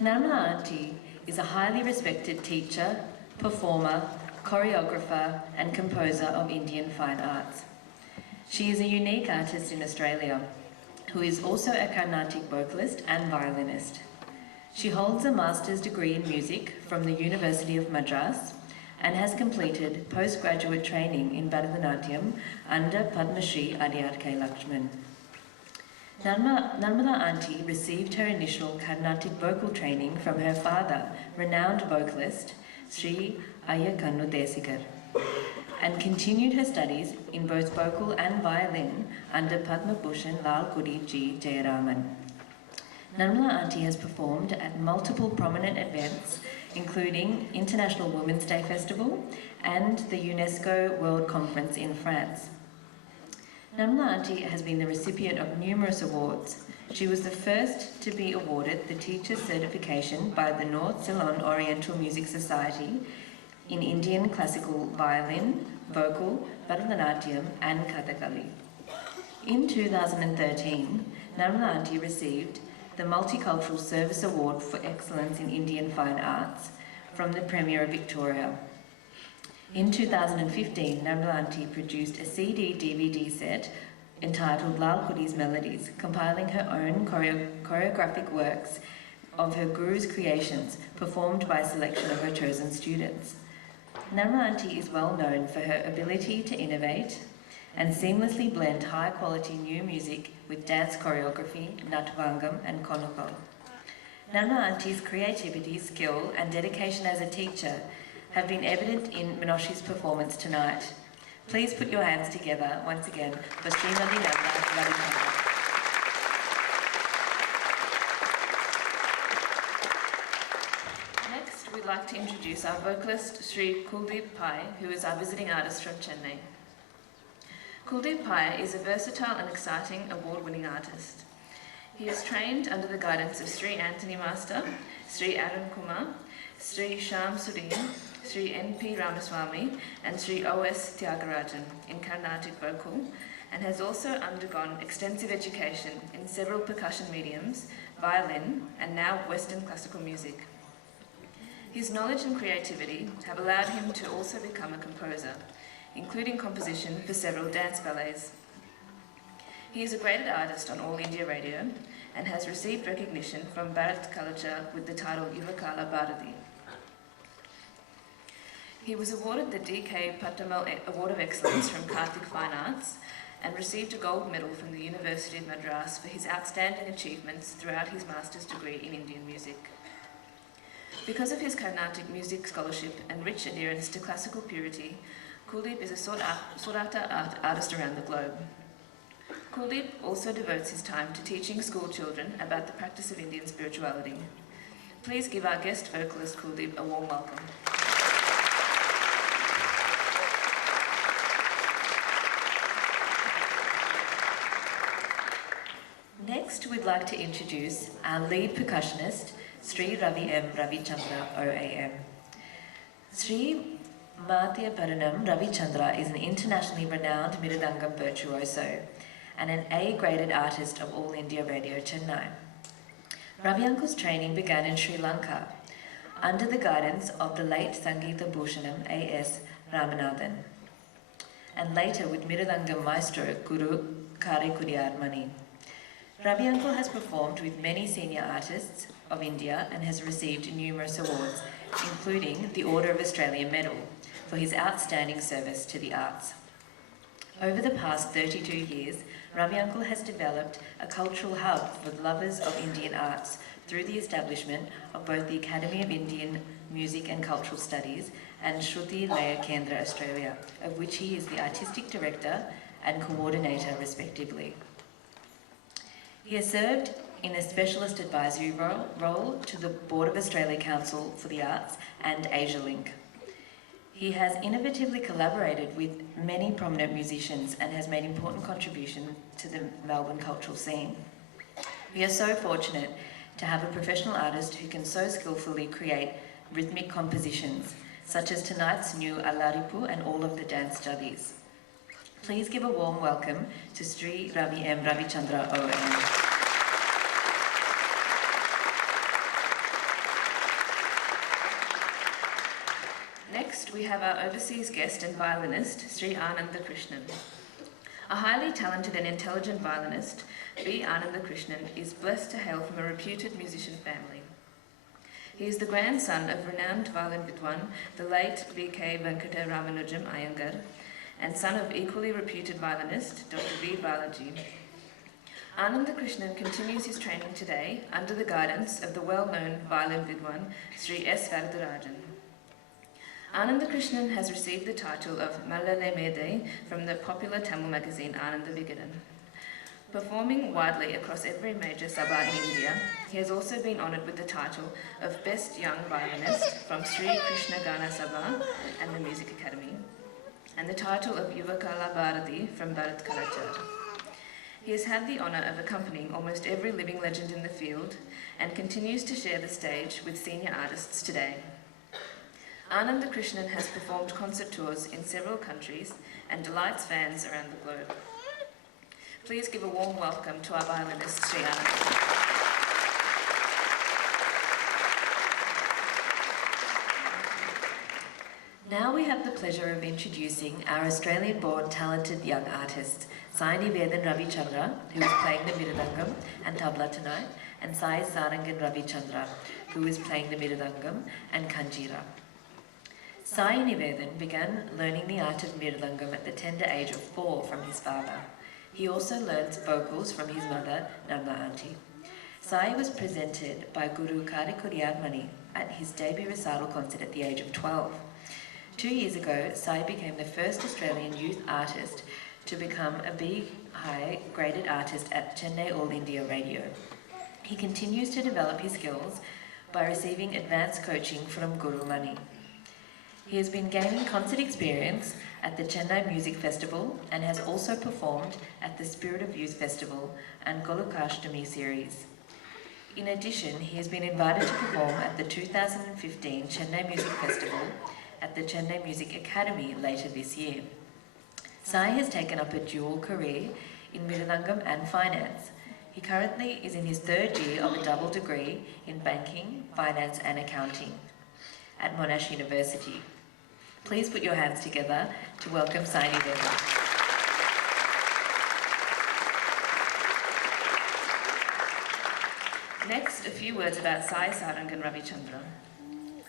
Narmatha Auntie is a highly respected teacher, performer, choreographer and composer of Indian fine arts. She is a unique artist in Australia who is also a Carnatic vocalist and violinist. She holds a master's degree in music from the University of Madras and has completed postgraduate training in Bharatanatyam under Padma Shri Adyar K. Lakshman. Narmatha Auntie received her initial Carnatic vocal training from her father, renowned vocalist Sri Iyer and continued her studies in both vocal and violin under Padma Bhushan Lal Kudi G. Jayaraman. Narmatha Auntie has performed at multiple prominent events, including International Women's Day Festival and the UNESCO World Conference in France. Narmatha Auntie has been the recipient of numerous awards. She was the first to be awarded the Teacher's Certification by the North Ceylon Oriental Music Society in Indian classical violin, vocal, Bharatanatyam and Kathakali. In 2013, Narmatha Auntie received the Multicultural Service Award for Excellence in Indian Fine Arts from the Premier of Victoria. In 2015, Narmatha Auntie produced a CD-DVD set entitled Lal Kudi's Melodies, compiling her own choreographic works of her guru's creations, performed by a selection of her chosen students. Narmatha Auntie is well known for her ability to innovate and seamlessly blend high-quality new music with dance choreography, Natvangam and Konukal. Narmatha Auntie's creativity, skill and dedication as a teacher have been evident in Minoshi's performance tonight. Please put your hands together once again for Srimati Ravichandhira. Next, we'd like to introduce our vocalist, Sri Kuldeep Pai, who is our visiting artist from Chennai. Kuldeep Pai is a versatile and exciting award-winning artist. He is trained under the guidance of Sri Anthony Master, Sri Arun Kumar, Sri Shyam Sudin, Sri N.P. Ramaswamy and Sri O.S. Tyagarajan in Carnatic vocal, and has also undergone extensive education in several percussion mediums, violin and now Western classical music. His knowledge and creativity have allowed him to also become a composer, including composition for several dance ballets. He is a graded artist on All India Radio and has received recognition from Bharat Culture with the title Yuvakala Bharati. He was awarded the D.K. Patnam Award of Excellence from Karthik Fine Arts and received a gold medal from the University of Madras for his outstanding achievements throughout his master's degree in Indian music. Because of his Carnatic music scholarship and rich adherence to classical purity, Kuldeep is a sought-after artist around the globe. Kuldeep also devotes his time to teaching school children about the practice of Indian spirituality. Please give our guest vocalist Kuldeep a warm welcome. Next, we'd like to introduce our lead percussionist, Sri Ravichandhira OAM. Sri Patnam Ravichandhira is an internationally renowned Mridangam virtuoso and an A-graded artist of All India Radio Chennai. Ravi Uncle's training began in Sri Lanka under the guidance of the late Sangeeta Bhushanam A.S. Ramanathan and later with Mridangam maestro Guru Kari Kudiyar Mani. Ravi Uncle has performed with many senior artists of India and has received numerous awards, including the Order of Australia Medal for his outstanding service to the arts. Over the past 32 years, Ravi Uncle has developed a cultural hub for lovers of Indian arts through the establishment of both the Academy of Indian Music and Cultural Studies and Shruti Laya Kendra Australia, of which he is the artistic director and coordinator respectively. He has served in a specialist advisory role to the Board of Australia Council for the Arts and Asia Link. He has innovatively collaborated with many prominent musicians and has made important contribution to the Melbourne cultural scene. We are so fortunate to have a professional artist who can so skillfully create rhythmic compositions, such as tonight's new Alaripu and all of the dance studies. Please give a warm welcome to Sri Ravichandhira OAM. we have our overseas guest and violinist, Sri Ananthakrishnan. A highly talented and intelligent violinist, B. Ananthakrishnan is blessed to hail from a reputed musician family. He is the grandson of renowned violin vidwan, the late V.K. Venkata Ramanujam Iyengar, and son of equally reputed violinist, Dr. V. Balaji. Ananthakrishnan continues his training today under the guidance of the well-known violin vidwan, Sri S. Varadarajan. Ananthakrishnan has received the title of Malale Mede from the popular Tamil magazine Ananda Vigadan. Performing widely across every major sabha in India, he has also been honoured with the title of Best Young Violinist from Sri Krishna Gana Sabha and the Music Academy, and the title of Yuvakala Bharati from Bharat Kalachar. He has had the honour of accompanying almost every living legend in the field and continues to share the stage with senior artists today. Ananthakrishnan has performed concert tours in several countries and delights fans around the globe. Please give a warm welcome to our violinist, Sri Ananthakrishnan. Now we have the pleasure of introducing our Australian-born talented young artist, Sai-Nivaeithan Ravichandra, who is playing the Mridangam and tabla tonight, and Sai-Sarangan Ravichandra, who is playing the Mridangam and Kanjira. Sai-Nivaeithan began learning the art of Mridangam at the tender age of 4 from his father. He also learns vocals from his mother, Narmatha. Sai was presented by Guru Karikuriadmani at his debut recital concert at the age of 12. 2 years ago, Sai became the first Australian youth artist to become a B high graded artist at Chennai All India Radio. He continues to develop his skills by receiving advanced coaching from Guru Mani. He has been gaining concert experience at the Chennai Music Festival and has also performed at the Spirit of Youth Festival and Golukashtami series. In addition, he has been invited to perform at the 2015 Chennai Music Festival at the Chennai Music Academy later this year. Sai has taken up a dual career in Mridangam and finance. He currently is in his 3rd year of a double degree in banking, finance and accounting at Monash University. Please put your hands together to welcome Sai-Nivaeithan. Next, a few words about Sai-Sarangan Ravichandra.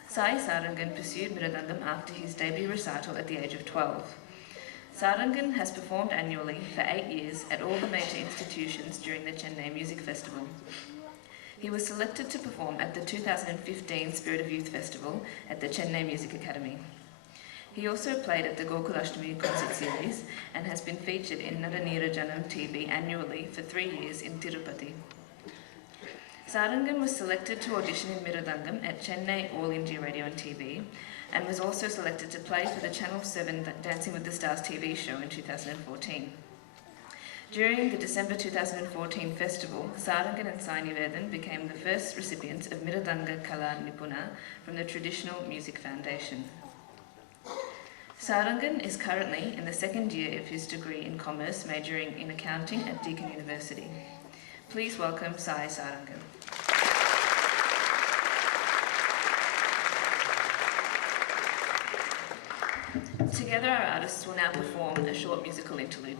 Sai-Sarangan pursued Mridangam after his debut recital at the age of 12. Sarangan has performed annually for 8 years at all the major institutions during the Chennai Music Festival. He was selected to perform at the 2015 Spirit of Youth Festival at the Chennai Music Academy. He also played at the Gokulashtami concert series and has been featured in Nadanirajanam TV annually for 3 years in Tirupati. Sarangan was selected to audition in Mridangam at Chennai All India Radio and TV and was also selected to play for the Channel 7 Dancing with the Stars TV show in 2014. During the December 2014 festival, Sarangan and Sai-Nivaeithan became the first recipients of Mridanga Kala Nipuna from the Traditional Music Foundation. Sarangan is currently in the 2nd year of his degree in commerce, majoring in accounting at Deakin University. Please welcome Sai-Sarangan. Together, our artists will now perform a short musical interlude.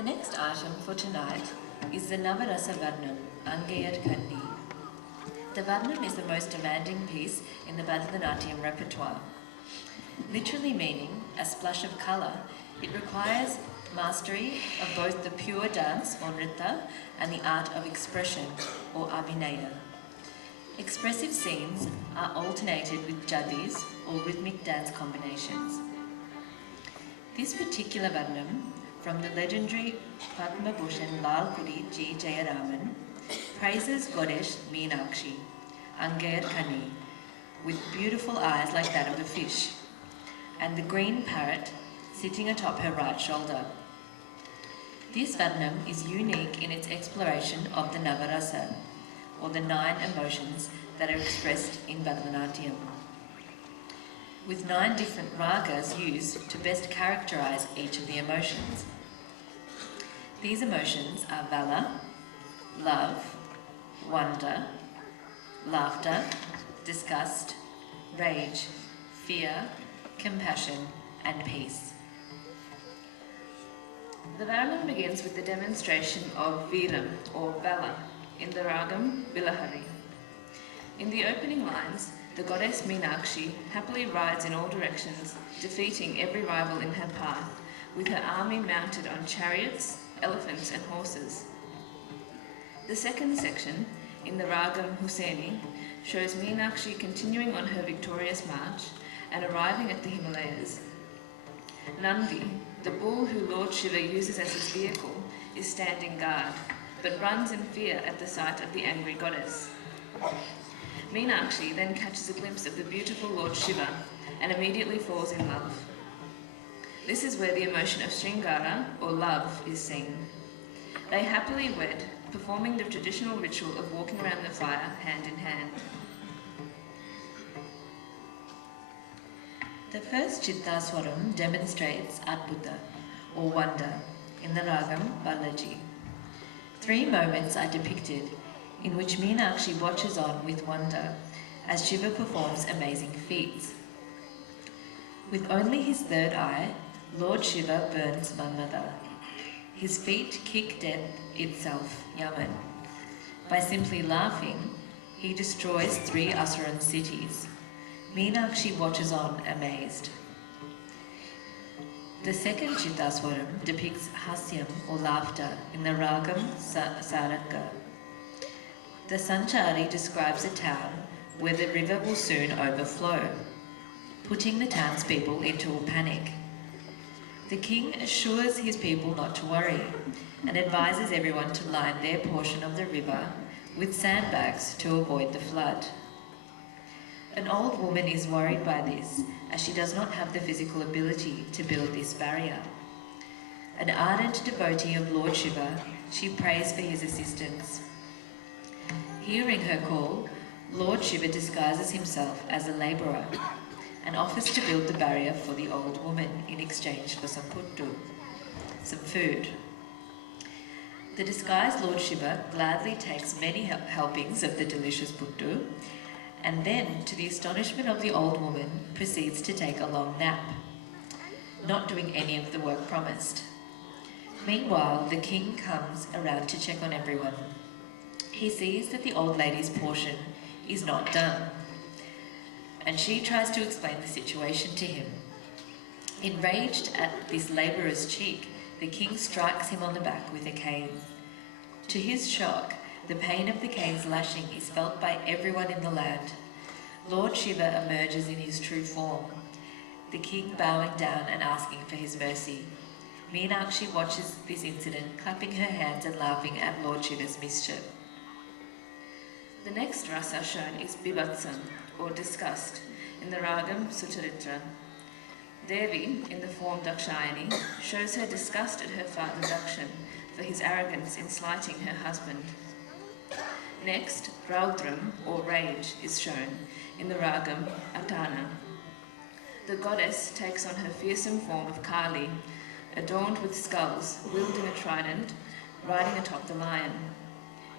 The next item for tonight is the Navarasa Varnam, Iyer Kandi. The Varnam is the most demanding piece in the Bharatanatyam repertoire. Literally meaning a splash of colour, it requires mastery of both the pure dance or nritta and the art of expression or abhinaya. Expressive scenes are alternated with jadis or rhythmic dance combinations. This particular Varnam, from the legendary Padma Bhushan Lal Kudi G. Jayaraman, praises goddess Meenakshi, Iyer Kandi, with beautiful eyes like that of a fish, and the green parrot sitting atop her right shoulder. This Varnam is unique in its exploration of the Navarasa, or the 9 emotions that are expressed in Bharatanatyam, with 9 different ragas used to best characterise each of the emotions. These emotions are valor, love, wonder, laughter, disgust, rage, fear, compassion, and peace. The Varnam begins with the demonstration of Veeram, or Valor, in the Ragam Bilahari. In the opening lines, the goddess Meenakshi happily rides in all directions, defeating every rival in her path, with her army mounted on chariots, elephants and horses. The second section, in the Ragam Hussaini, shows Meenakshi continuing on her victorious march and arriving at the Himalayas. Nandi, the bull who Lord Shiva uses as his vehicle, is standing guard, but runs in fear at the sight of the angry goddess. Meenakshi then catches a glimpse of the beautiful Lord Shiva and immediately falls in love. This is where the emotion of Sringara, or love, is seen. They happily wed, performing the traditional ritual of walking around the fire hand in hand. The first Chittaswaram demonstrates Adbhuta, or wonder, in the Ragam Balaji. 3 moments are depicted in which Meenakshi watches on with wonder as Shiva performs amazing feats. With only his third eye, Lord Shiva burns Narmatha. His feet kick death itself, Yaman. By simply laughing, he destroys 3 Asuran cities. Meenakshi watches on, amazed. The second Chittaswaram depicts hasyam, or laughter, in the Ragam Saranga. The Sanchari describes a town where the river will soon overflow, putting the townspeople into a panic. The king assures his people not to worry and advises everyone to line their portion of the river with sandbags to avoid the flood. An old woman is worried by this, as she does not have the physical ability to build this barrier. An ardent devotee of Lord Shiva, she prays for his assistance. Hearing her call, Lord Shiva disguises himself as a labourer and offers to build the barrier for the old woman in exchange for some puttu, some food. The disguised Lord Shiva gladly takes many helpings of the delicious puttu, and then, to the astonishment of the old woman, proceeds to take a long nap, not doing any of the work promised. Meanwhile, the king comes around to check on everyone. He sees that the old lady's portion is not done, and she tries to explain the situation to him. Enraged at this labourer's cheek, the king strikes him on the back with a cane. To his shock, the pain of the cane's lashing is felt by everyone in the land. Lord Shiva emerges in his true form, the king bowing down and asking for his mercy. Meenakshi watches this incident, clapping her hands and laughing at Lord Shiva's mischief. The next rasa shown is Bibatsam, or disgust, in the Ragam Sucharitra. Devi, in the form Dakshayani, shows her disgust at her father Dakshan for his arrogance in slighting her husband. Next, Raudram, or rage, is shown in the Ragam Atana. The goddess takes on her fearsome form of Kali, adorned with skulls, wielding a trident, riding atop the lion.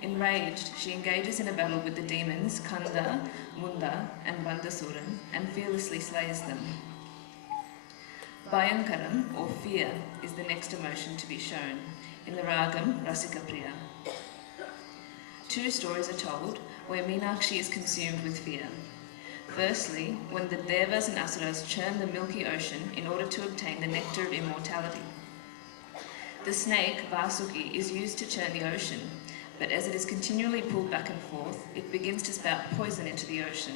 Enraged, she engages in a battle with the demons Kanda, Munda, and Bandasuran, and fearlessly slays them. Bhayankaram, or fear, is the next emotion to be shown, in the Ragam Rasikapriya. Two stories are told where Meenakshi is consumed with fear. Firstly, when the Devas and Asuras churn the milky ocean in order to obtain the nectar of immortality. The snake, Vasuki, is used to churn the ocean, but as it is continually pulled back and forth, it begins to spout poison into the ocean.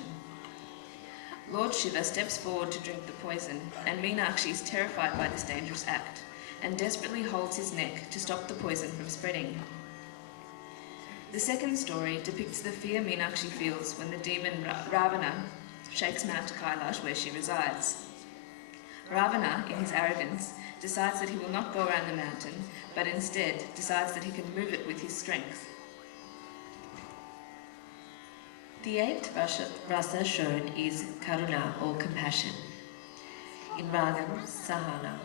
Lord Shiva steps forward to drink the poison, and Meenakshi is terrified by this dangerous act, and desperately holds his neck to stop the poison from spreading. The second story depicts the fear Meenakshi feels when the demon Ravana shakes Mount Kailash where she resides. Ravana, in his arrogance, decides that he will not go around the mountain, but instead decides that he can move it with his strength. The eighth rasa shown is Karuna or compassion. In Ragam Sahana,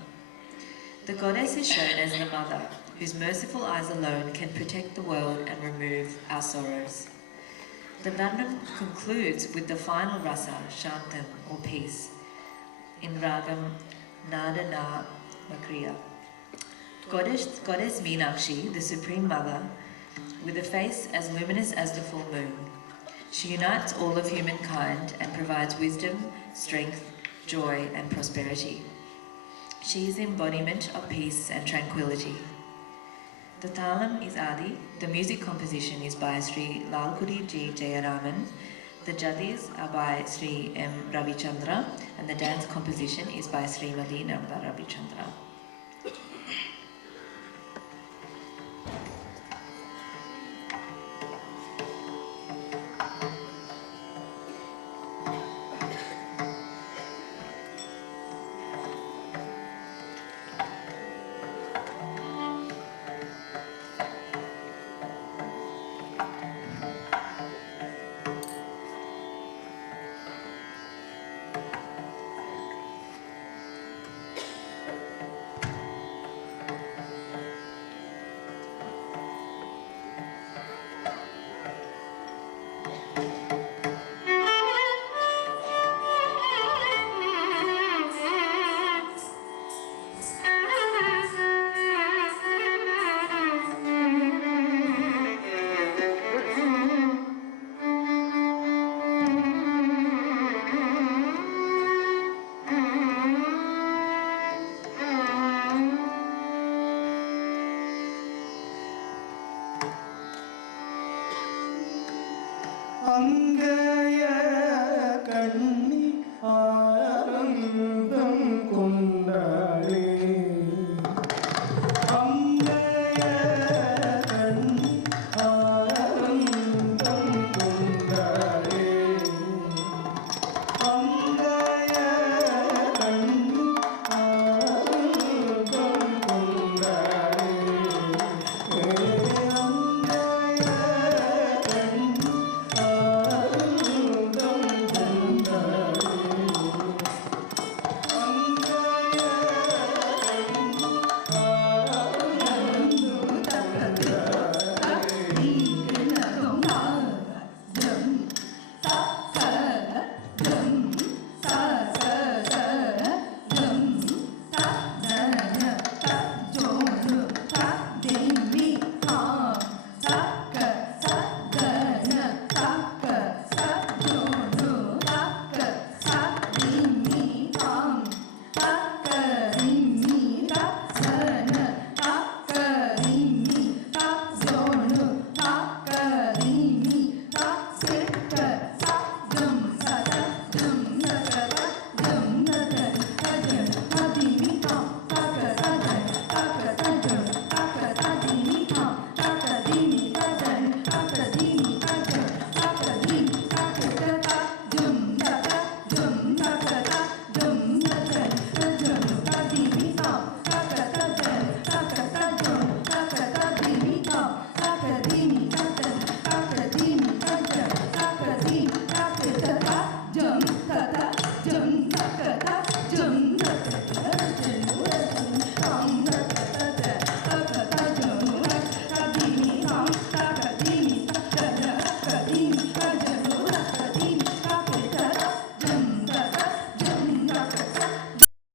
the goddess is shown as the mother, whose merciful eyes alone can protect the world and remove our sorrows. The Patnam concludes with the final rasa, Shantam or peace, in Ragam Nadana Makriya. Goddess Meenakshi, the Supreme Mother, with a face as luminous as the full moon. She unites all of humankind and provides wisdom, strength, joy and prosperity. She is the embodiment of peace and tranquility. The talam is Adi, the music composition is by Sri Lalkudi G. Jayaraman, the jadis are by Sri M. Ravichandra, and the dance composition is by Srimati Narmatha Ravichandra. Angaya Kanni